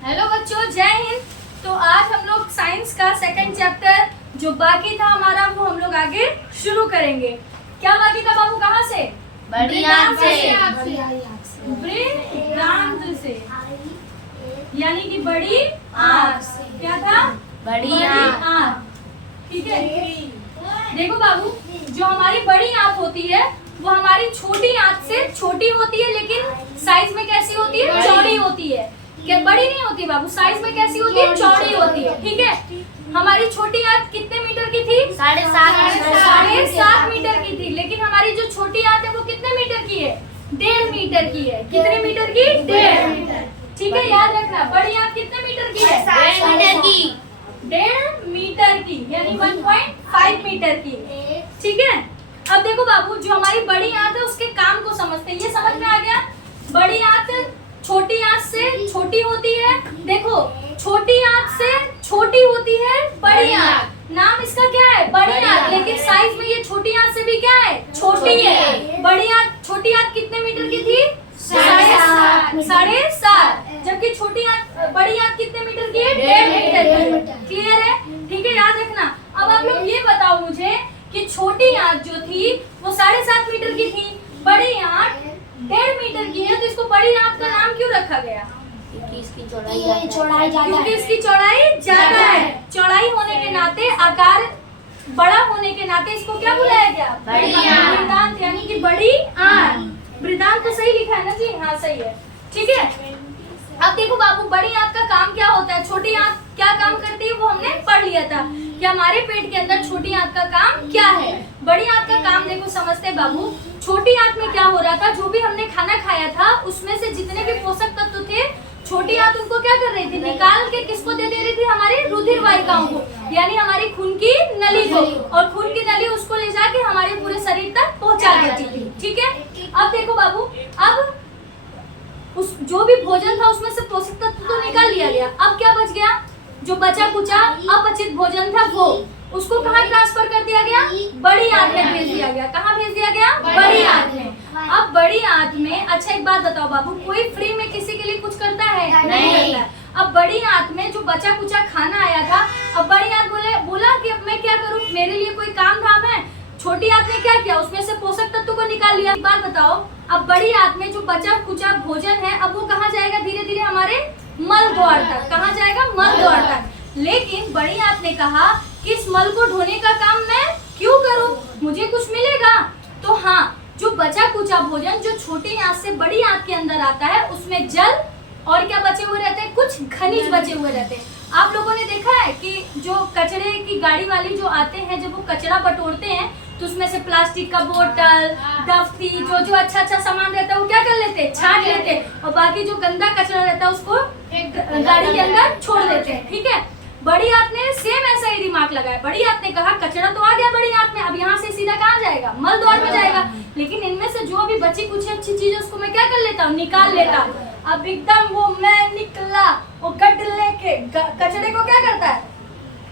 Hello बच्चों, जय हिंद। तो आज हम लोग साइंस का सेकंड चैप्टर जो बाकी था हमारा वो हम लोग आगे शुरू करेंगे। क्या बाकी था बाबू? कहाँ से? बड़ी आंख से। वृत्तांत से, यानी कि बड़ी आंख। क्या था? बड़ी आंख। ठीक है। देखो बाबू, जो हमारी बड़ी आंख होती है वो हमारी छोटी आंख से छोटी होती है, लेकिन साइज में कैसी होती है? चौड़ी होती है। क्या बड़ी नहीं होती बाबू? साइज में कैसी होती है? चौड़ी होती है। ठीक है। हमारी छोटी आंख कितने मीटर की थी? 7.5 मीटर की थी। लेकिन हमारी जो छोटी आंख है वो कितने मीटर की है? 1.5 मीटर की है। कितने मीटर की? 1.5 मीटर। ठीक है, याद रखना। बड़ी आंख कितने मीटर की है? 1.5 मीटर की। 1.5 मीटर की, यानी 1.5 मीटर की। ठीक है। अब देखो बाबू, जो हमारी बड़ी आंख है उसके काम को समझते हैं। ये समझ में आ गया? बड़ी आंख छोटी आंख से छोटी होती है। देखो, छोटी आंख से छोटी होती है बड़ी आंख। नाम इसका क्या है? बड़ी आंख। लेकिन साइज में ये छोटी आंख से भी क्या है? छोटी है। बड़ी आंख, छोटी आंख कितने मीटर की थी? 7.5। जबकि छोटी आंख, बड़ी आंख कितने मीटर की है? 1.5 मीटर की। क्लियर है? ठीक है, याद रखना। अब आप लोग ये बताओ मुझे कि छोटी आंख जो थी वो 7.5 मीटर की थी, बड़ी आंख 1.5 मीटर की है, तो इसको बड़ी आंख का नाम क्यों रखा गया? क्योंकि इसकी चौड़ाई क्योंकि इसकी चौड़ाई ज्यादा है। चौड़ाई होने के नाते, आकार बड़ा होने के नाते इसको क्या बुलाया गया? बड़ी आंख। वृत्तांत, यानी कि बड़ी आंख। वृत्तांत तो सही लिखा है ना जी? हाँ सही है। ठीक है। अब देखो बाबू, बड़ी आंख का काम क्या होता है? छोटी आंख क्या काम करती है वो हमने पढ़ लिया था कि हमारे पेट के अंदर छोटी आंख का काम क्या है। बड़ी आंख का काम देखो समझते बाबू। छोटी आंख में क्या हो रहा था? जो भी हमने खाना खाया था उसमें से जितने भी पोषक तत्व थे, छोटी आंख उनको क्या कर रही थी? निकाल के किसको दे रही थी? हमारे रुधिर वाहिकाओं को, यानी हमारी खून की नली को। और खून की नली उसको ले जाके हमारे पूरे शरीर तक पहुंचा देती थी। ठीक है। अब देखो बाबू, अब उस जो भी भोजन था उसमें से पोषक तत्व तो निकाल लिया गया। अब क्या बच गया? जो बचा कुचा अपचित भोजन था वो, उसको कहाँ ट्रांसफर कर दिया गया? बड़ी आंत में भेज दिया गया। कहाँ भेज दिया गया? बड़ी आंत में। अब बड़ी आंत में, अच्छा एक बात बताओ बाबू, कोई फ्री में किसी के लिए कुछ करता है? नहीं करता है। अब बड़ी आंत में जो बचा कुचा खाना आया था, अब बड़ी आंत बोला कि अब मैं क्या करूँ, मेरे लिए कोई काम धाम है? छोटी आंत ने क्या किया? उसमें से पोषक तत्व को निकाल लिया। एक बात बताओ, अब बड़ी आंत में जो बचा कुचा भोजन है अब वो कहाँ जाएगा? धीरे धीरे हमारे मल द्वार तक। कहाँ जाएगा? मल द्वार तक। लेकिन बड़ी आंत ने कहा कि इस मल को ढोने का काम मैं क्यों करूं, मुझे कुछ मिलेगा। तो हाँ, जो बचा कुचा भोजन जो छोटी आंत से बड़ी आंत के अंदर आता है उसमें जल और क्या बचे हुए रहते हैं? कुछ खनिज बचे हुए रहते हैं। आप लोगों ने देखा है कि जो कचरे की गाड़ी वाली जो आते हैं, जब वो कचरा बटोरते हैं तो उसमें से प्लास्टिक का बोतल, दफ्ती, जो अच्छा अच्छा सामान रहता है वो क्या कर लेते हैं? छांट लेते हैं, और बाकी जो गंदा कचरा रहता है उसको गाड़ी के अंदर छोड़ देते हैं। ठीक है। बड़ी आंत ने सेम ऐसा ही दिमाग लगाया। बड़ी आंत ने कहा कचरा तो आ गया बड़ी आंत में, अब यहाँ से सीधा कहाँ जाएगा? मल द्वार में जाएगा। लेकिन इनमें से जो भी बची कुछ अच्छी चीज उसको मैं क्या कर लेता हूँ? निकाल लेता हूँ। अब एकदम वो मैं निकला, वो गड्ढ लेके कचरे को क्या करता है?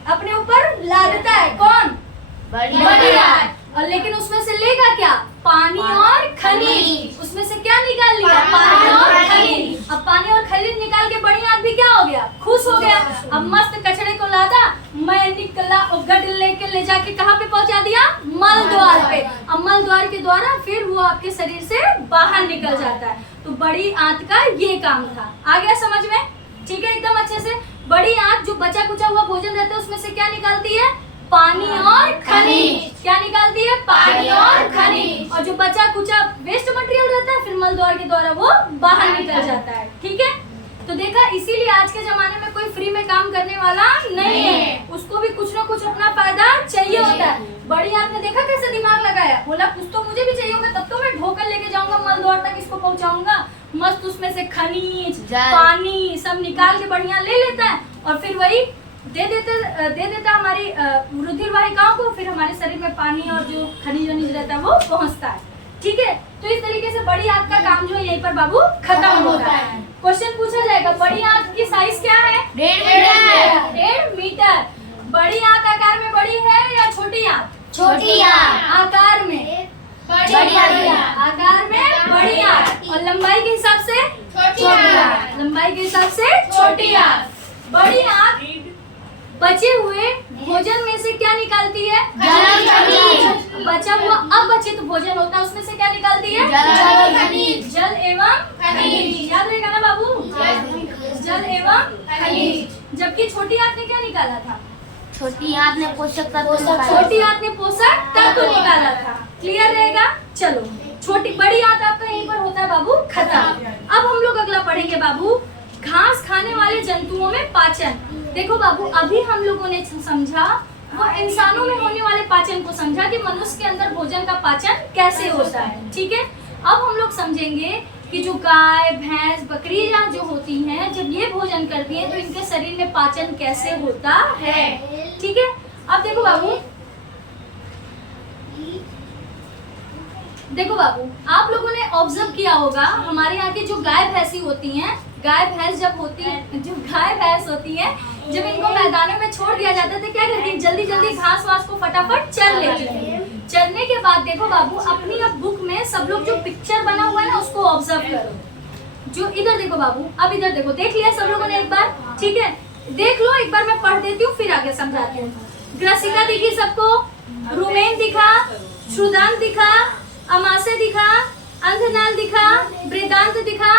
अपने ऊपर लादता है। कौन? बड़ी आंत। और लेकिन उसमें से लेगा क्या? पानी और खनिज। उसमें से क्या निकाल लिया? पानी और खनिज। अब पानी और खनिज निकाल के बड़ी आंत भी क्या हो गया? खुश हो गया। अब मस्त कचरे को लादा, मैं निकला और गड्ढ लेके ले जाके कहाँ पे पहुंचा दिया? मल द्वार पे। अब मल द्वार के द्वारा फिर वो आपके शरीर से बाहर निकल जाता है। तो बड़ी आंत का ये काम था। आ गया समझ में? ठीक है, एकदम अच्छे से। बड़ी आंत जो बचा कुचा हुआ भोजन रहता है उसमें से क्या निकालती है? पानी और खनिज। क्या निकालती है? पानी और खनिज। और जो बचा कुचा वेस्ट मटेरियल रहता है फिर मल द्वार के द्वारा वो बाहर निकल जाता है। ठीक है। तो देखा, इसीलिए आज के जमाने में कोई फ्री में काम करने वाला नहीं है, उसको भी कुछ ना कुछ अपना फायदा चाहिए होता है। बड़ी आंत ने देखा कैसे दिमाग लगाया, बोला कुछ तो मुझे भी चाहिए होगा, तब तो मैं ढोकर लेके जाऊंगा मल द्वार तक, इसको पहुंचाऊंगा। मस्त उसमें से खनिज, पानी सब निकाल के बढ़िया ले लेता है और फिर वही दे देता हमारी रुधिर वाहिकाओं को। फिर हमारे शरीर में पानी और जो खनिज वनिज रहता है वो पहुंचता है। ठीक है। तो इस तरीके से बड़ी आंत का काम जो है यहीं पर बाबू खत्म होता है। क्वेश्चन पूछा जाएगा, बड़ी आंत की साइज क्या है? 1.5 मीटर। बड़ी आंत आकार में बड़ी है या छोटी आंत? छोटी आंख। आकार में बड़ी आंख। आकार में बड़ी आंत। और लंबाई के हिसाब से छोटी आंत। लंबाई के हिसाब से छोटी आंत। बड़ी आंत बचे हुए भोजन में से क्या निकालती है? जल खनिज। बचा हुआ अपचित भोजन होता है, उसमें से क्या निकालती है? जल खनिज। जल एवं खनिज। याद रहेगा ना बाबू? जल एवं खनिज। जबकि छोटी आंत ने क्या निकाला था? छोटी आंत ने पोषक तत्व निकाला। छोटी आंत ने पोषक तत्व निकाला था। क्लियर रहेगा? चलो, छोटी बड़ी आंत आपका यहीं पर होता है बाबू, खत्म। अब हम लोग अगला पढ़ेंगे बाबू, घास खाने वाले जंतुओं में पाचन। देखो बाबू, अभी हम लोगों ने समझा वो इंसानों में होने वाले पाचन को समझा कि मनुष्य के अंदर भोजन का पाचन कैसे होता है। ठीक है, अब हम लोग समझेंगे कि जो गाय, भैंस, बकरियां जो होती हैं, जब ये भोजन करती हैं तो इनके शरीर में पाचन कैसे होता है। ठीक है, अब देखो बाबू, आप लोगों ने ऑब्जर्व किया होगा हमारे यहाँ की जो गाय भैंसी होती हैं, गाय भैंस होती हैं, जब इनको मैदानों में छोड़ दिया जाता है तो क्या करती है? जल्दी जल्दी घास वास को फटाफट चर लेती है। चरने के बाद देखो बाबू, अपनी अब बुक में सब लोग जो पिक्चर बना हुआ है ना उसको ऑब्जर्व करो। जो इधर देखो बाबू, अब इधर देखो, देख लिया सब लोगों ने एक बार? ठीक है, देख लो एक बार, मैं पढ़ देती हूँ फिर आगे समझाती हूँ। ग्रसिका दिखी सबको? रुमेन दिखा? क्षुदांत दिखा? अमाशय दिखा? अंधनाल दिखा? वृदांत दिखा?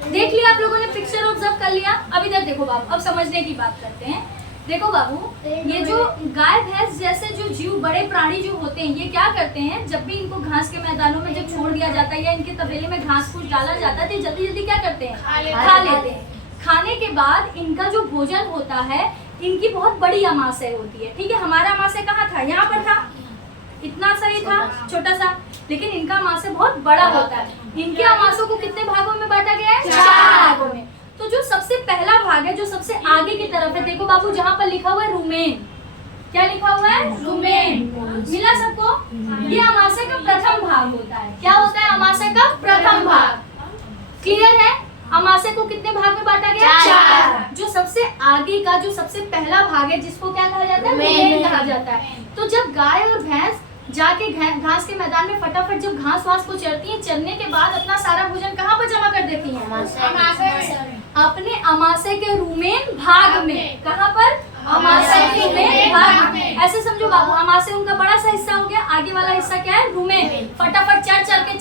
देख लिया आप लोगों ने, पिक्चर ऑब्जर्व कर लिया? अब इधर देखो बाबू, अब समझने की बात करते हैं। देखो बाबू, ये जो गाय भैंस जैसे जो जीव, बड़े प्राणी जो होते हैं, ये क्या करते हैं? जब भी इनको घास के मैदानों में जब छोड़ दिया जाता है या इनके तबेले में घास फूस डाला जाता है तो जल्दी जल्दी क्या करते हैं? खा लेते हैं। खाने के बाद इनका जो भोजन होता है, इनकी बहुत बड़ी अमाशय होती है। ठीक है, हमारा अमाशय कहाँ था? यहाँ पर था, इतना सा ही था, छोटा सा, लेकिन इनका अमाशय बहुत बड़ा होता है। इनके अमाशयों को कितने भागों में बांटा गया है? 4 भागों में। तो जो सबसे पहला भाग है, जो सबसे आगे की तरफ है, देखो बाबू, जहाँ पर लिखा हुआ है रुमेन, क्या लिखा हुआ है? रुमेन। मिला सबको? ये अमाशय का प्रथम भाग होता है। क्या होता है? अमाशय का प्रथम भाग। क्लियर है? अमाशय को कितने भाग में बांटा गया? 4। जो सबसे आगे का, जो सबसे पहला भाग है, जिसको क्या कहा जाता है? रुमेन कहा जाता है। तो जब गाय और भैंस जाके घास के मैदान में फटाफट जब घास वास को चरती हैं, चरने के बाद अपना सारा भोजन कहाँ पर जमा कर देती हैं? अपने अमाशय के रुमेन भाग में। कहाँ पर? अमाशय के रुमेन भाग में। ऐसे समझो बाबू, अमाशय उनका बड़ा सा हिस्सा हो गया, आगे वाला हिस्सा क्या है? रुमेन। फटाफट चर चर के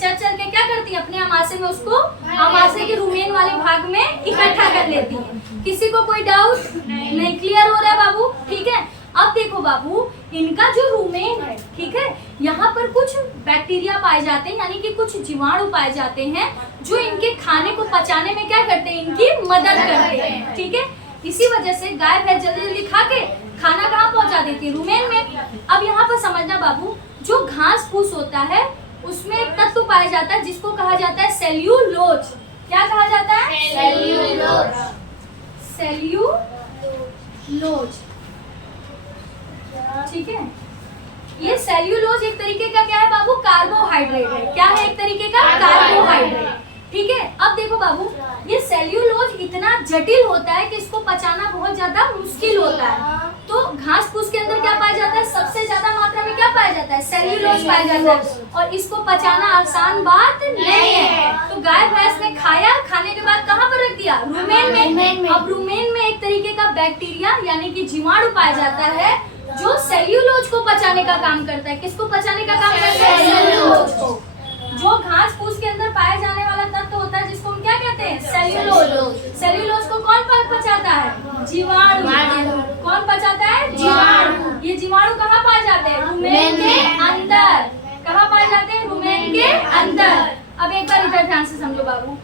क्या करती है? अपने अमाशय में उसको अमाशय के रुमेन वाले भाग में इकट्ठा कर लेती है। किसी को कोई डाउट नहीं? क्लियर हो रहा है बाबू? ठीक है, अब देखो बाबू, इनका जो रुमेन है, ठीक है, यहाँ पर कुछ बैक्टीरिया पाए जाते हैं, यानी कि कुछ जीवाणु पाए जाते हैं जो इनके खाने को पचाने में क्या करते हैं? इनकी मदद करते हैं। ठीक है, इसी वजह से गाय भैंस जल्दी जल्दी खा के खाना कहाँ पहुँचा देती है? रुमेन में। अब यहाँ पर समझना बाबू, जो घास फूस होता है उसमें एक तत्व पाया जाता है जिसको कहा जाता है सेल्यूलोज। क्या कहा जाता है? सेल्यूलोज। ठीक है, ये सेल्यूलोज एक तरीके का क्या है बाबू? कार्बोहाइड्रेट है। क्या है? एक तरीके का कार्बोहाइड्रेट। ठीक है, अब देखो बाबू, ये सेल्यूलोज इतना जटिल होता है कि इसको पचाना बहुत ज्यादा मुश्किल होता है। तो घास फूस के अंदर क्या पाया जाता है? सबसे ज्यादा मात्रा में क्या पाया जाता है? सेल्यूलोज पाया जाता है, और इसको पचाना आसान बात नहीं है। तो गाय भैंस ने खाया, खाने के बाद कहाँ पर रख दिया? रुमेन में। अब रुमेन में एक तरीके का बैक्टीरिया यानी कि जीवाणु पाया जाता है जो सेल्यूलोज को पचाने का काम करता है। किसको पचाने का काम करता है? सेल्यूलोज को। जो घास फूस के अंदर पाया जाने वाला तत्व होता है जिसको हम क्या कहते हैं? सेल्यूलोज। सेल्यूलोज को कौन पचाता है? जीवाणु। कौन पचाता है? जीवाणु। ये जीवाणु कहाँ पाए जाते हैं? रुमेन के अंदर। कहाँ पाए जाते हैं? रुमेन के अंदर। अब एक बार इधर ध्यान से समझो बाबू,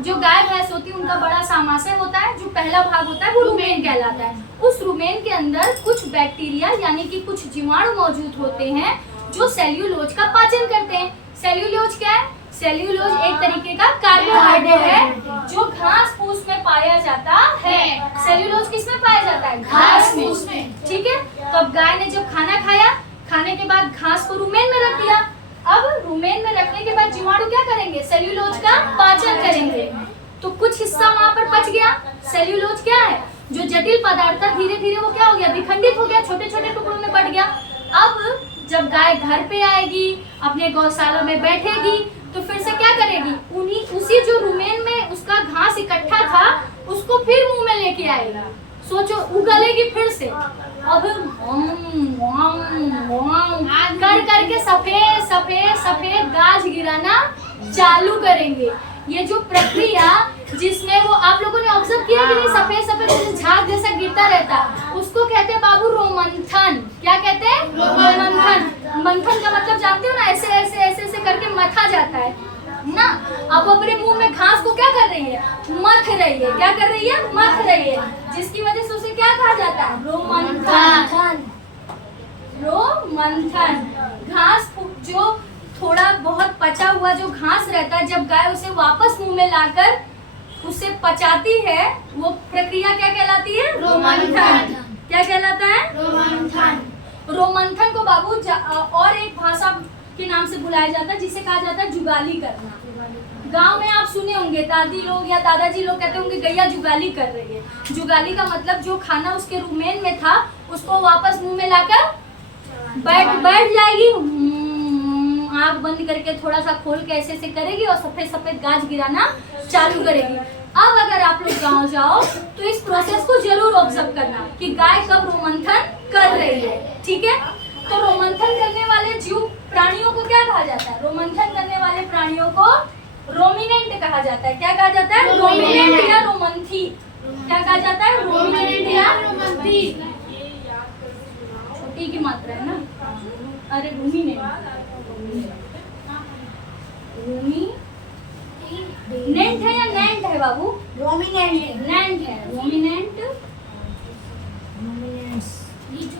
जो गाय भैंस होती है उनका बड़ा सा अमाशय होता है, जो पहला भाग होता है वो रुमेन कहलाता है। उस रुमेन के अंदर कुछ बैक्टीरिया यानी कि कुछ जीवाणु मौजूद होते हैं जो सेल्यूलोज का पाचन करते हैं। सेल्यूलोज क्या है? सेल्यूलोज एक तरीके का कार्बोहाइड्रेट है जो घास फूस में पाया जाता है। सेल्यूलोज किस में पाया जाता है? घास फूस में। ठीक है, तो अब गाय ने जब खाना खाया, खाने के बाद घास को रुमेन में रख दिया। अब रुमेन में रखने के बाद जीवाणु क्या करेंगे? सेल्यूलोज का पाचन करेंगे। तो कुछ हिस्सा वहाँ पर बच गया। सेल्यूलोज क्या है? जो जटिल पदार्थ था, धीरे धीरे वो क्या हो गया? विखंडित हो गया, छोटे छोटे टुकड़ों में बट गया। अब जब गाय घर पे आएगी, अपने गौशाला में बैठेगी, तो फिर से क्या करेगी, उसी जो रुमेन में उसका घास इकट्ठा था उसको फिर मुंह में लेके आएगी। सोचो, उगलेगी फिर से और फिर कर करके सफेद सफेद सफेद गाज गिराना चालू करेंगे। ये जो प्रक्रिया जिसमें वो आप लोगों ने ऑब्जर्व किया कि नहीं, सफेद सफेद झाग जैसा गिरता रहता है, उसको कहते हैं बाबू रोमंथन। क्या कहते हैं? रोमंथन। मंथन का मतलब जानते हो ना, ऐसे ऐसे ऐसे ऐसे करके मथा जाता है ना। अब अपने मुंह में घास को क्या कर रही है, मथ रही है। क्या कर रही है? मथ रही है, जिसकी वजह से उसे क्या कहा जाता है? रोमंथन। रोमंथन। घास जो थोड़ा बहुत पचा हुआ जो घास रहता है, जब गाय उसे वापस मुंह में लाकर उसे पचाती है, वो प्रक्रिया क्या कहलाती है? रोमंथन। क्या कहलाता है? रोमंथन। रोमंथन को बाबू और एक भाषा के नाम से बुलाया जाता है जिसे कहा जाता है जुगाली करना। गांव में आप सुने होंगे, दादी लोग या दादाजी लोग कहते होंगे गैया जुगाली कर रही है। जुगाली का मतलब जो खाना उसके रुमेन में था उसको वापस मुंह में लाकर बैठ जाएगी, आंख बंद करके थोड़ा सा खोल के ऐसे ऐसे करेगी और सफेद सफेद गाज गिराना चालू करेगी। अब अगर आप लोग गांव जाओ तो इस प्रोसेस को जरूर ऑब्जर्व करना कि गाय कब रोमंथन कर रही है। ठीक है, तो रोमंथन करने वाले जीव प्राणियों को क्या कहा जाता है? रोमंथन करने वाले प्राणियों को रोमिनेंट कहा जाता है। क्या कहा जाता है? रोमिनेंट या रोमंथी। क्या कहा जाता है? रोमिनेंट या रोमंथी। छोटी की मात्रा है ना, अरे रूमिनेंट। नेंट है या नेंट है बाबू? रोमिनेंट। नेंट है। रोमिनेंट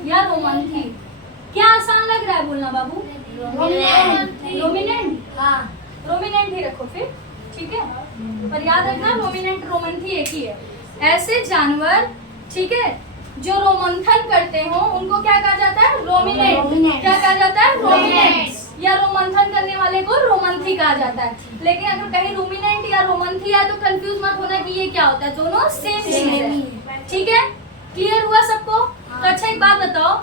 या रोमंथी। क्या आसान लग रहा है बोलना बाबू? रोमिनेंट। हाँ, रोमिनेंट ही रखो फिर, ठीक है। पर याद रखना रोमिनेंट रोमंथी एक ही है। ऐसे जानवर, ठीक है, जो रोमंथन करते हो उनको क्या कहा जाता है? रोमिनेंट। क्या कहा जाता है? रोमिनेंट। या रोमंथन करने वाले को रोमंथी कहा जाता है। लेकिन अगर कहीं रूमिनेंट या रोमंथी है तो कंफ्यूज मत होना कि ये क्या होता है, दोनों सेम चीज है। ठीक है, क्लियर हुआ सबको? तो अच्छा एक बात बताओ,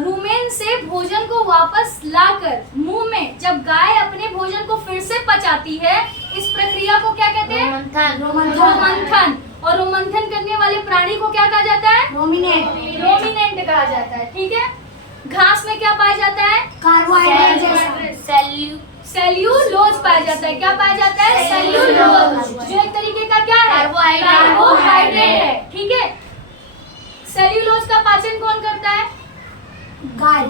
रूमेन से भोजन को वापस लाकर मुंह में जब गाय अपने भोजन को फिर से पचाती है, इस प्रक्रिया को क्या कहते हैं? रोमंथन। और रोमंथन करने वाले प्राणी को क्या कहा जाता है? रोमिनेंट कहा जाता है। ठीक है, घास में क्या पाया जाता है? कार्बोहाइड्रेट। सेल्यूलोज पाया जाता है। क्या पाया जाता है? सेल्यूलोज, जो एक तरीके का क्या है? कार्बोहाइड्रेट है। ठीक है, सेल्यूलोज का पाचन कौन करता है? गाय।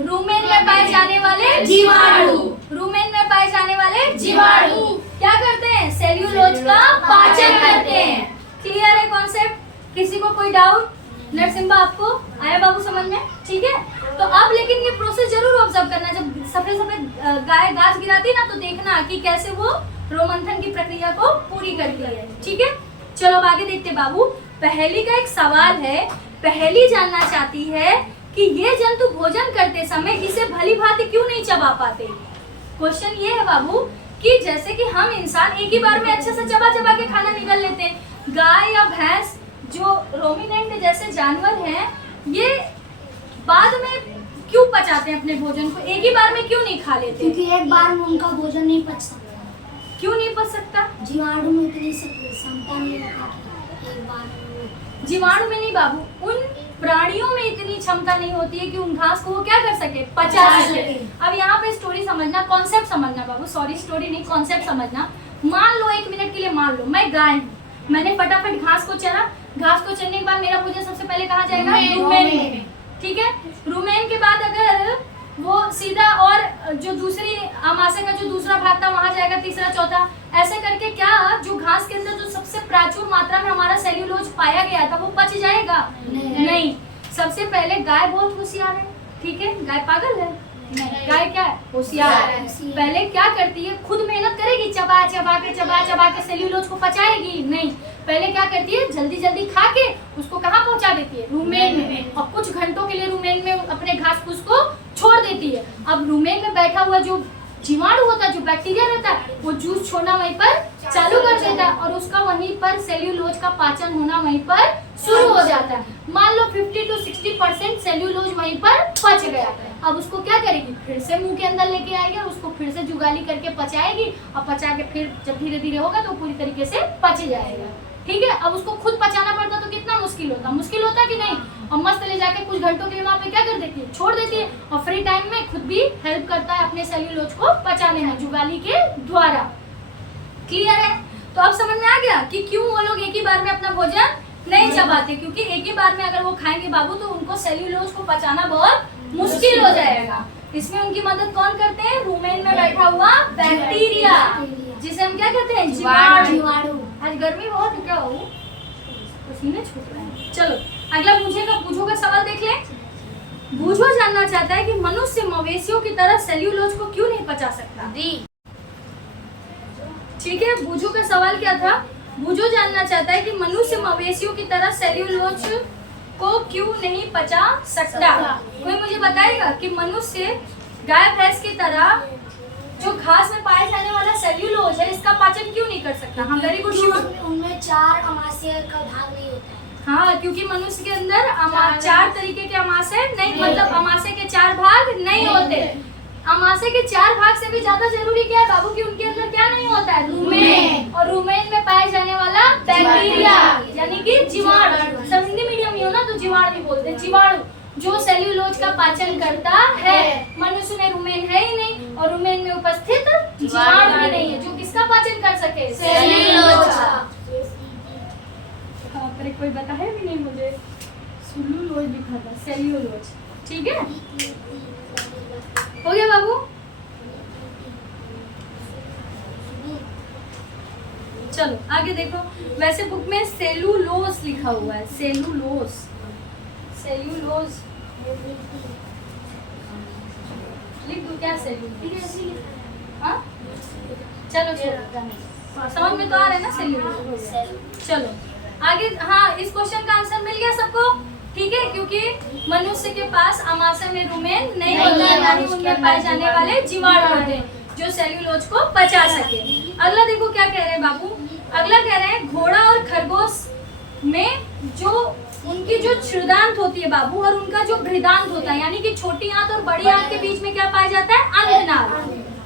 रूमेन में पाए जाने वाले जीवाणु। रूमेन में पाए जाने वाले जीवाणु क्या करते हैं? सेल्यूलोज का पाचन करते हैं। क्लियर है कॉन्सेप्ट? किसी को कोई डाउट? नरसिम्हा आपको आया बाबू समझ में? ठीक है, तो अब लेकिन ये प्रोसेस जरूर ऑब्जर्व करना। जब सफेद सफेद गाय गाज गिराती ना तो देखना कि कैसे वो रोमंथन की प्रक्रिया को पूरी करती है। ठीक है, चलो अब आगे देखते बाबू। पहेली का एक सवाल है। पहेली जानना चाहती है कि ये जंतु भोजन करते समय इसे भली भांति क्यों नहीं चबा पाते। क्वेश्चन ये है बाबू कि जैसे कि हम इंसान एक ही बार में अच्छे से चबा चबा के खाना निगल लेते हैं, गाय या भैंस जो रोमिनेंट जैसे जानवर हैं, ये बाद में क्यों पचाते हैं अपने भोजन को, एक ही बार में क्यों नहीं खा लेते? क्योंकि एक बार में उनका भोजन नहीं पच सकता। क्यों नहीं पच सकता? जीवाणु में इतनी क्षमता नहीं होती एक बार में। जीवाणु में नहीं बाबू, उन प्राणियों में इतनी क्षमता नहीं होती है कि उन घास को वो क्या कर सके? पचा सके। अब यहाँ पे स्टोरी समझना, कॉन्सेप्ट समझना बाबू, सॉरी स्टोरी नहीं, कॉन्सेप्ट समझना। मान लो एक मिनट के लिए मान लो मैं गाय हूँ, मैंने फटाफट घास को चरा। घास को चरने के बाद मेरा भोजन सबसे पहले कहाँ जाएगा? रूमेन में। ठीक है, रूमेन के बाद अगर वो सीधा और जो दूसरी आमाशय का जो दूसरा भाग था वहां जाएगा, तीसरा चौथा, ऐसे करके क्या जो घास के अंदर जो सबसे प्रचुर मात्रा में हमारा सेल्यूलोज पाया गया था वो पच जाएगा? नहीं। सबसे पहले गाय बहुत होशियार है। ठीक है, गाय पागल है? नहीं, गाय क्या है? होशियार है। पहले क्या करती है? खुद मेहनत करेगी, चबा चबा के सेल्यूलोज को पचाएगी? नहीं, पहले क्या करती है? जल्दी जल्दी खा के उसको कहाँ पहुंचा देती है? रूमेन में। और कुछ घंटों के लिए रूमेन में अपने घास फूस को छोड़ देती है। अब रूमेन में बैठा हुआ जो जीवाणु होता है, जो बैक्टीरिया रहता है, वो जूस छोड़ना वहीं पर चालू कर देता है और उसका वहीं पर सेल्यूलोज का पाचन होना वहीं पर शुरू हो जाता है। मान लो 50 to 60% सेल्यूलोज वहीं पर पच गया। अब उसको क्या करेगी, फिर से मुंह के अंदर लेके आएगी और उसको फिर से जुगाली करके पचाएगी और पचा के फिर जब धीरे धीरे होगा तो पूरी तरीके से पच जाएगा। ठीक है, अब उसको खुद पचाना पड़ता तो कितना मुश्किल होता कि नहीं। और मस्त ले जाके कुछ घंटों के लिए वहाँ पे क्या कर देती है, छोड़ देती है और फ्री टाइम में खुद भी हेल्प करता है अपने सेल्यूलोज को पचाने में जुगाली के द्वारा। क्लियर है? तो अब समझ में आ गया कि क्यों वो लोग एक ही बार में अपना भोजन नहीं चबाते, क्योंकि एक ही बार में अगर वो खाएंगे बाबू तो उनको सेल्यूलोज को पचाना बहुत मुश्किल हो जाएगा। इसमें उनकी मदद कौन करते हैं, रूमेन में बैठा हुआ बैक्टीरिया, जिसे हम क्या कहते हैं, जीवाणु। आज गर्मी बहुत है, क्या हो पसीने छूट रहे हैं। चलो अगला बूझो का सवाल देख ले। बूझो जानना चाहता है कि मनुष्य मवेशियों की तरह सेल्यूलोज को क्यों नहीं पचा सकता। ठीक है, बूझो का सवाल क्या था, बूझो जानना चाहता है कि मनुष्य मवेशियों की तरह सेल्यूलोज को क्यों नहीं पचा सकता। कोई मुझे बताएगा कि मनुष्य गाय भैंस की तरह जो घास में पाया जाने वाला सेल्यूलोज है इसका पाचन क्यों नहीं कर सकता। हाँ, वेरी गुड शिव। उनमें 4 अमाशय का भाग नहीं होता है। हाँ, क्योंकि मनुष्य के अंदर 4 तरीके के अमाशय नहीं, मतलब अमाशय के 4 भाग नहीं होते। अमाशय के 4 भाग से भी ज्यादा जरूरी क्या है बाबू कि उनके अंदर क्या नहीं होता है, रूमेन। और रूमेन में पाए जाने वाला बैक्टीरिया यानी कि जीवाणु। सब हिंदी मीडियम ही हो ना तो जीवाणु भी बोलते हैं, जीवाणु जो सेल्यूलोज का पाचन करता है। मनुष्य में रूमेन है ही नहीं और रूमेन में उपस्थित जीवाणु भी नहीं है जो किसका पाचन कर सके, सेल्यूलोज का। पर कोई बताया भी नहीं मुझे, सेल्यूलोज लिखा था, सेल्यूलोज। ठीक है, हो गया बाबू। चलो आगे देखो, वैसे बुक में सेलुलोज लिखा हुआ है, सेलुलोज लिख दो क्या, सेलुलोज। हाँ चलो समझ में तो आ रहा है ना सेलुलोज। चलो आगे, हाँ इस क्वेश्चन का आंसर मिल गया सबको। ठीक है, क्योंकि मनुष्य के पास अमाशय में रूमेन नहीं होता है, ना ही उनमें पाए जाने वाले जीवाणु होते हैं जो सेल्यूलोज को पचा सके। अगला देखो क्या कह रहे हैं बाबू, अगला कह रहे हैं घोड़ा और खरगोश में जो उनकी जो क्षुदांत होती है बाबू और उनका जो बृहदांत होता है, यानी कि छोटी आंत और बड़ी आंत के बीच में क्या पाया जाता है, अंधनाल।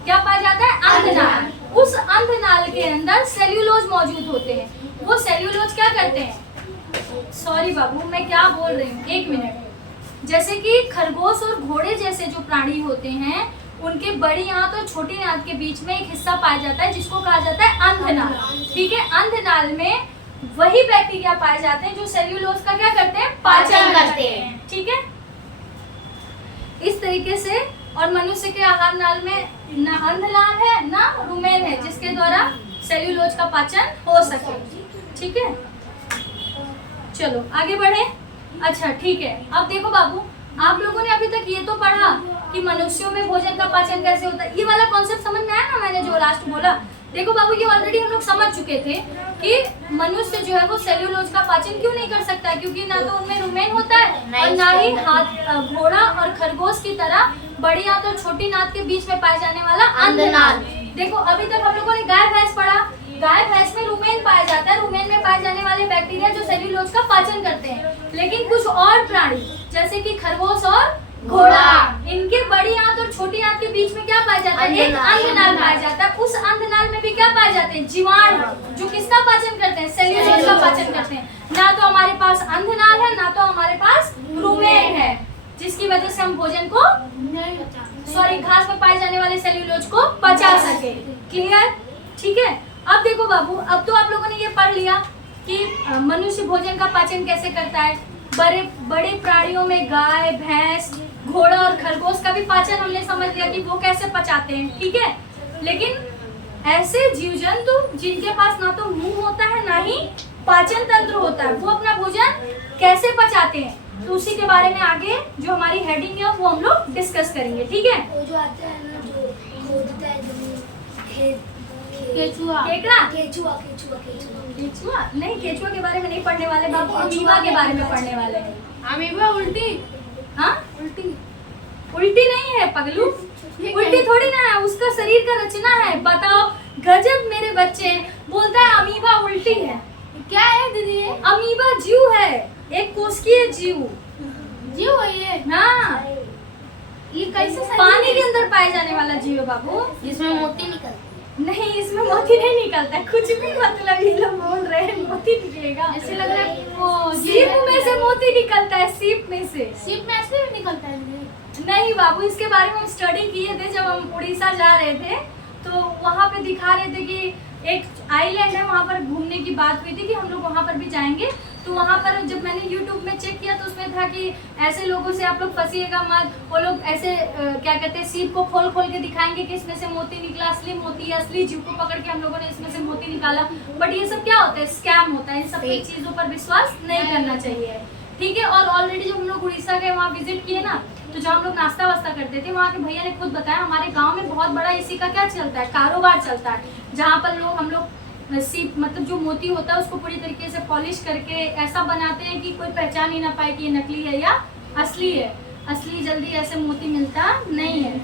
क्या पाया जाता है, अंधनाल। उस अंधनाल के अंदर सेल्यूलोज मौजूद होते हैं। वो सेल्यूलोज क्या करते हैं, सॉरी बाबू मैं क्या बोल रही हूँ, एक मिनट। जैसे कि खरगोश और घोड़े जैसे जो प्राणी होते हैं उनके बड़ी आंत और छोटी आंत के बीच में एक हिस्सा पाया जाता है जिसको कहा जाता है अंधनाल। ठीक है, अंधनाल में वही बैक्टीरिया पाए जाते हैं जो सेल्यूलोज का क्या करते हैं, पाचन करते हैं। ठीक है, इस तरीके से। और मनुष्य के आहार नाल में ना अंधनाल है ना रूमेन है जिसके द्वारा सेल्यूलोज का पाचन हो सके। ठीक है, चलो आगे बढ़े। अच्छा ठीक है, अब देखो बाबू, आप लोगों ने अभी तक ये तो पढ़ा कि मनुष्यों में भोजन का पाचन कैसे होता है। ये वाला कॉन्सेप्ट समझ में आया ना, मैंने जो लास्ट बोला। देखो बाबू, ये ऑलरेडी हम लोग समझ चुके थे कि मनुष्य जो है वो सेल्यूलोज का पाचन क्यों नहीं कर सकता, क्योंकि ना तो उनमें रूमेन होता है और ना ही घोड़ा और खरगोश की तरह बड़ी आंत और छोटी आंत के बीच में पाए जाने वाला अंधनाल। देखो अभी तक हम लोगों ने गाय भैंस पढ़ा, गाय भैंस में रूमेन पाया जाता है, रूमेन में पाए जाने वाले बैक्टीरिया जो सेल्यूलोज का पाचन करते हैं। लेकिन कुछ और प्राणी जैसे कि खरगोश और घोड़ा, इनके बड़ी आंत और छोटी आंत के बीच में क्या पाया जाता है, एक अंधनाल पाया जाता है। उस अंधनाल में भी क्या पाए जाते हैं, जीवाणु जो किसका पाचन करते हैं, सेल्यूलोज का पाचन करते हैं। ना तो हमारे पास अंधनाल है ना तो हमारे पास रूमेन है, जिसकी वजह से हम भोजन को घास में पाए जाने वाले सेल्यूलोज को पचा सके। क्लियर? ठीक है, अब देखो बाबू, अब तो आप लोगों ने ये पढ़ लिया कि मनुष्य भोजन का पाचन कैसे करता है। बड़े प्राणियों में गाय, भैंस, घोड़ा और खरगोश का भी पाचन हमने समझ लिया कि वो कैसे पचाते हैं। ठीक है, लेकिन ऐसे जीव जंतु जिनके पास ना तो मुंह होता है ना ही पाचन तंत्र होता है, वो अपना भोजन कैसे पचाते हैं, तो उसी के बारे में आगे जो हमारी हेडिंग है वो हम लोग डिस्कस करेंगे। ठीक है, वो जो आता है ना, जो खोदता है जमीन, केचुआ, केचुआ नहीं, केचुआ के बारे में नहीं पढ़ने वाले बाबू, अमीबा के बारे में पढ़ने वाले हैं। अमीबा उल्टी, हाँ उल्टी नहीं है पगलू, उल्टी थोड़ी ना है, उसका शरीर का रचना है। बताओ, गजब मेरे बच्चे, बोलता है अमीबा उल्टी है। क्या है दीदी ये? अमीबा जीव है, एक कोशिकीय जीव। जीव है ये? हाँ, ये कैसे पानी के अंदर पाए जाने वाला जीव है बाबू। जिसमें मोती निकलती नहीं, इसमें मोती नहीं निकलता है, कुछ भी मतलब ये लोग बोल रहे हैं मोती निकलेगा। है? ऐसे लग रहा है वो सीप में से मोती निकलता है, सीप में से। सीप में ऐसे भी निकलता है दीदी? नहीं बाबू, इसके बारे में हम स्टडी किए थे जब हम उड़ीसा जा रहे थे, तो वहाँ पे दिखा रहे थे कि एक आइलैंड है, वहाँ पर घूमने की बात हुई थी कि हम लोग वहाँ पर भी जाएंगे। तो वहाँ पर जब मैंने YouTube में चेक किया तो उसमें था कि ऐसे लोगों से आप लोग फंसिएगा मत, वो लोग ऐसे क्या कहते हैं, सीप को खोल खोल के दिखाएंगे कि इसमें से मोती निकला, असली मोती है, असली जीव को पकड़ के हम लोगों ने इसमें से मोती निकाला। बट ये सब क्या होता है, स्कैम होता है, इन सब चीज़ों पर विश्वास नहीं करना चाहिए, ठीक है। और ऑलरेडी जब हम लोग उड़ीसा गए, वहाँ विजिट किए ना, तो जब हम लोग नाश्ता वास्ता करते थे, वहाँ के भैया ने खुद बताया हमारे गांव में बहुत बड़ा इसी का क्या चलता है, कारोबार चलता है, जहाँ पर हम लोग सीप मतलब जो मोती होता है उसको पूरी तरीके से पॉलिश करके ऐसा बनाते हैं कि कोई पहचान ही ना पाए कि ये नकली है या असली है। असली जल्दी ऐसे मोती मिलता नहीं है,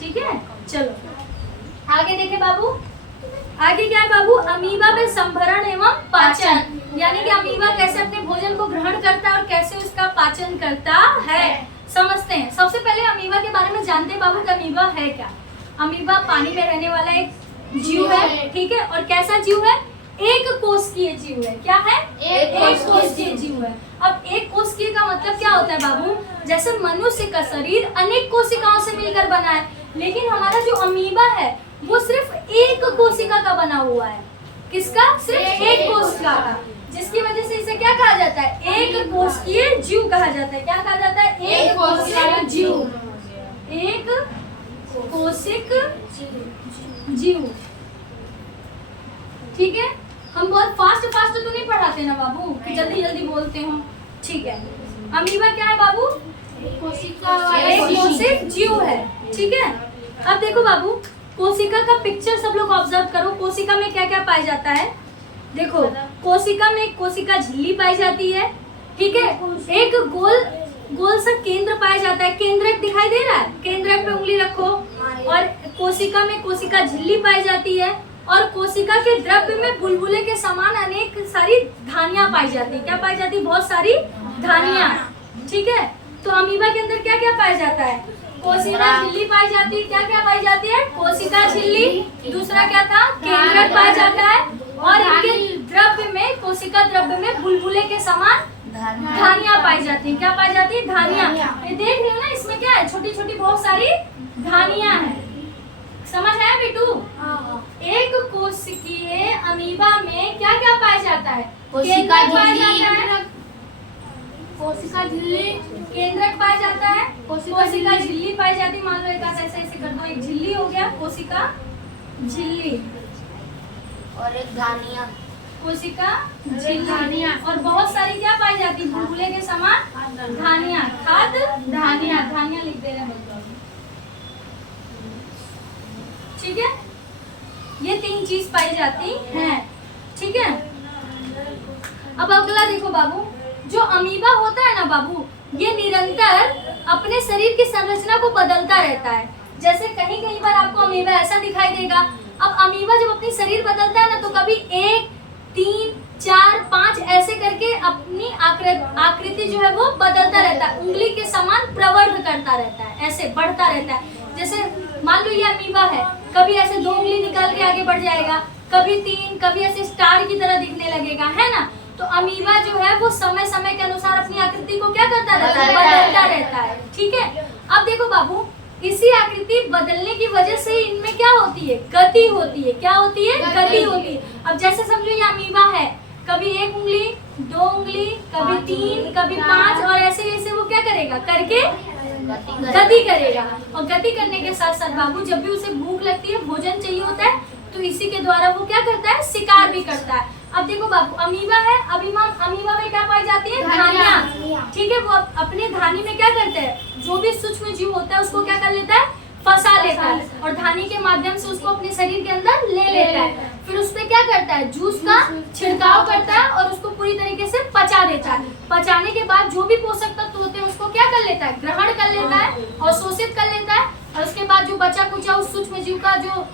ठीक है। चलो आगे देखे बाबू, आगे क्या है बाबू, अमीबा में संभरण एवं पाचन, यानी कि अमीबा कैसे अपने भोजन को ग्रहण करता है और कैसे उसका पाचन करता है, समझते हैं। सबसे पहले अमीबा के बारे में जानते हैं बाबू कि अमीबा है क्या। अमीबा पानी में रहने वाला एक जीव है, ठीक है। और कैसा जीव है, एक कोशिकीय जीव है। क्या है, एक कोशिकीय जीव है। अब एक कोशिकीय का मतलब क्या होता है बाबू, जैसे मनुष्य का शरीर अनेक कोशिकाओं से मिलकर बना है, लेकिन हमारा जो अमीबा है वो सिर्फ एक कोशिका का बना हुआ है। किसका, सिर्फ एक कोशिका का, जिसकी वजह से इसे क्या कहा जाता है, एक कोशिकीय जीव कहा जाता है। क्या कहा जाता है, एक कोशिकीय जीव, एक कोशिक जीव, ठीक है। हम बहुत फास्ट तो नहीं पढ़ाते ना बाबू, कि जल्दी जल्दी बोलते हो, ठीक है। अमीबा क्या है बाबू, कोशिका एक कोशिक जीव है, ठीक है। अब देखो बाबू, कोशिका का पिक्चर सब लोग ऑब्जर्व करो। कोशिका में क्या क्या पाया जाता है, देखो कोशिका में कोशिका झिल्ली पाई जाती है, ठीक है। एक गोल सा केंद्र पाया जाता है, केंद्रक दिखाई दे रहा है, केंद्रक पे उंगली रखो। और कोशिका में कोशिका झिल्ली पाई जाती है, और कोशिका के द्रव्य में बुलबुले के समान अनेक सारी धानियां पाई जाती है। क्या पाई जाती है, बहुत सारी धानियां, ठीक है। तो अमीबा के अंदर क्या क्या पाया जाता है, कोशिका झिल्ली पाई जाती है। क्या क्या पाई जाती है, कोशिका झिल्ली, दूसरा क्या था, केंद्रक पाया जाता है, और इनके द्रव्य में, कोशिका द्रव्य में बुलबुले के समान धानियां पाई जाती है। क्या पाई जाती है, धानियां। ये देख रहे हो ना, इसमें क्या है, छोटी छोटी बहुत सारी धानियां हैं, समझ आया बेटू। एक कोशिकीय अमीबा में क्या क्या पाया जाता है, कोशिका पाया झिल्ली, जाता है, कोशिका झिल्ली, केंद्रक पाया जाता है, कोशिका कोशिका झिल्ली पाई जाती है। मान लो एक ऐसे ऐसे कर दो, एक झिल्ली हो गया, कोशिका झिल्ली, और एक धानिया, कोशिका झिल्ली, और बहुत सारी क्या पाई जाती है, बुलबुले के समान धानियां, खाद धानियां, धानियां लिख दे रहे हैं, ठीक है। ये तीन चीज पाई जाती हैं, ठीक है। अब अगला देखो बाबू, जो अमीबा होता है ना बाबू, ये निरंतर अपने शरीर की संरचना को बदलता रहता है। जैसे कहीं कहीं बार आपको अमीबा ऐसा दिखाई देगा। अब अमीबा जब अपनी शरीर बदलता है ना, तो कभी 1, 3, 4, 5 ऐसे करके अपनी आकृति जो है वो बदलता रहता है, उंगली के समान प्रवर्ध करता रहता है, ऐसे बढ़ता रहता है। जैसे मान लो ये अमीबा है, कभी ऐसे 2 उंगली निकाल के आगे बढ़ जाएगा, कभी 3, कभी ऐसे स्टार की तरह दिखने लगेगा, है ना। तो अमीबा जो है वो समय समय के अनुसार अपनी आकृति को क्या करता रहता है, बदलता रहता है, ठीक है। अब देखो बाबू, इसी आकृति बदलने की वजह से इनमें क्या होती है, गति होती है। क्या होती है, गति होती है। अब जैसे समझो ये अमीबा है, कभी 1 उंगली, 2 उंगली, कभी 3, कभी 5, और ऐसे ऐसे वो क्या करेगा, करके गति करेगा। और गति करने के साथ साथ बाबू, जब भी उसे भूख लगती है, भोजन चाहिए होता है, तो इसी के द्वारा वो क्या करता है, शिकार भी करता है। अब देखो बाबू, अमीबा है, अमीबा में क्या पाई जाती है, धानियां, ठीक है। वो अपने धानी में क्या करते हैं, जो भी सूक्ष्म जीव होता है उसको क्या कर लेता है, फंसा लेता है, और धानी के माध्यम से उसको अपने शरीर के अंदर ले लेता है। फिर उस पे क्या करता है, जूस का छिड़काव करता है, और उसको पूरी तरीके से पचा देता है। पचाने के बाद जो भी पोषक तत्व होते हैं उसको क्या कर लेता है, ग्रहण कर लेता है और शोषित कर लेता है। और उसके बाद जो बचा कुचा उस सूक्ष्म जीव का जो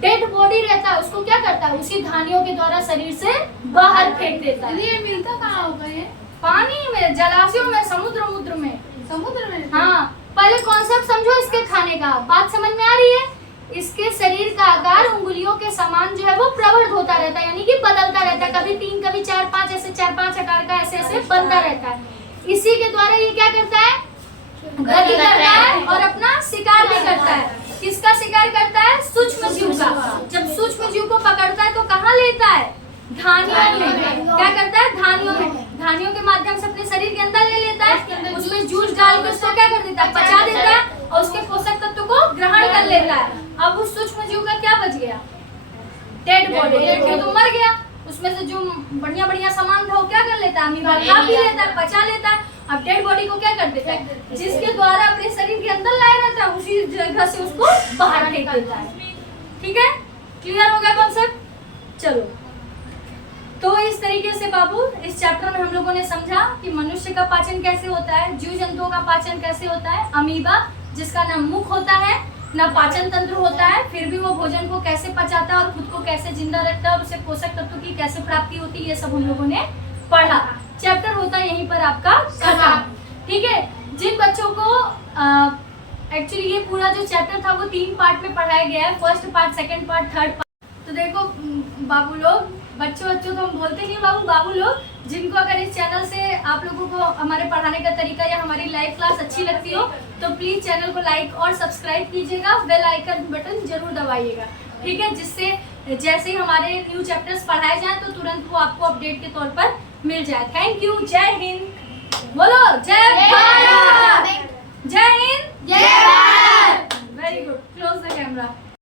डेड बॉडी रहता है उसको क्या करता है, उसी धानियों के द्वारा शरीर से बाहर फेंक देता है। ये मिलता कहाँ होगा ये? पानी में, जलाशयों में, समुद्र में। समुद्र में? हाँ, पहले कॉन्सेप्ट समझो इसके खाने का, बात समझ में आ रही है? इसके शरीर का आकार उंगलियों के समान जो है वो प्रवृद्ध होता रहता है, यानी कि बदलता रहता है, कभी 3 कभी 4 5 ऐसे 4 5 आकार का ऐसे ऐसे बनता रहता है। इसी के द्वारा ये क्या करता है, गति करता है और अपना शिकार भी करता है। किसका शिकार करता है, सूक्ष्म जीव का। जब सूक्ष्म जीव को पकड़ता है तो कहाँ लेता है, धानियों में। क्या करता है, धानियों में, धानियों के माध्यम से अपने शरीर के अंदर ले लेता है, उसमें जूस डाल कर उसको क्या कर देता है, पचा देता है और उसके पोषक तत्व को ग्रहण कर लेता है। अब उस सूक्ष्म जीव का क्या बच गया, डेड बॉडी, तो मर गया। उसमें से जो बढ़िया बढ़िया सामान था वो क्या कर लेता है, अमीबा खा पी लेता है, पचा लेता है। अब डेड बॉडी को क्या कर देता है, जिसके द्वारा अपने शरीर के अंदर लाया रहता है उसी जगह से उसको बाहर फेंक देता है। ठीक है, क्लियर हो गया कॉन्सेप्ट? चलो, तो इस तरीके से बाबू इस चैप्टर में हम लोगों ने समझा कि मनुष्य का पाचन कैसे होता है, जीव जंतुओं का पाचन कैसे होता है, अमीबा जिसका ना मुख होता है ना पाचन तंत्र होता है, फिर भी वो भोजन को कैसे पचाता है और खुद को कैसे जिंदा रखता है और उसे पोषक तत्वों की कैसे प्राप्ति होती है, ये सब हम लोगों ने पढ़ा। चैप्टर होता है यहीं पर आपका खत्म। ठीक है, जिन बच्चों को एक्चुअली ये पूरा जो चैप्टर था वो 3 पार्ट में पढ़ाया गया है, first part, second part, third part. तो देखो बाबू लोग, बच्चों तो हम बोलते नहीं बाबू लोग, जिनको अगर इस चैनल से आप लोगों को हमारे पढ़ाने का तरीका या हमारी लाइव क्लास अच्छी लगती हो तो प्लीज चैनल को लाइक और सब्सक्राइब कीजिएगा, बेल आइकन बटन जरूर दबाइएगा। ठीक है, जिससे जैसे ही हमारे न्यू चैप्टर्स पढ़ाए जाए तो तुरंत वो आपको अपडेट के तौर पर मिल जाए। थैंक यू, जय हिंद, बोलो जय भारत, जय हिंद, जय Bharat. Very good, close the camera.